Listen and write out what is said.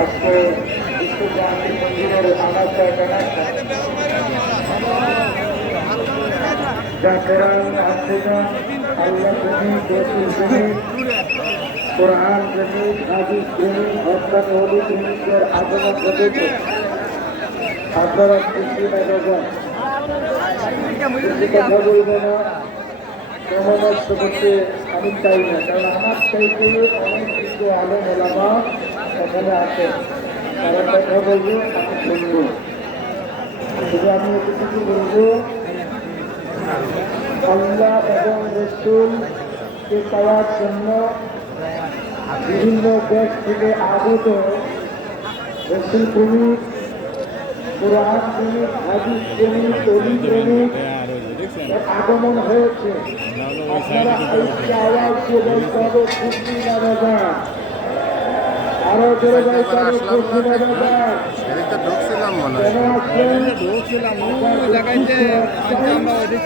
আজকে বিশ্ব শান্তি মন্দিরের আমার জায়গা যা আপনারা আমি চাই না কারণ আমার চাইতে অনেক কিছু আলম ওলামা এখানে আছে। তারা কথা বলব শুনব শুধু আমি এটুকু বলব, আল্লাহ এবং রসুলকে পাওয়ার জন্য বিভিন্ন দেশ থেকে আগত রসুল প্রেমিক, কোরআন প্রেমিক, হাদিস প্রেমিক তলি প্রেমিক আগমন হয়েছে। আপনারা আইসকে আওয়াজ দিয়ে বলতে হবে খুশি না বাবা আরও জোরে বলতে হবে খুশি না বাবা ঢুকছিলাম মনে। হয় ঢুকছিলাম। দেখাইতে আমরা ওদিক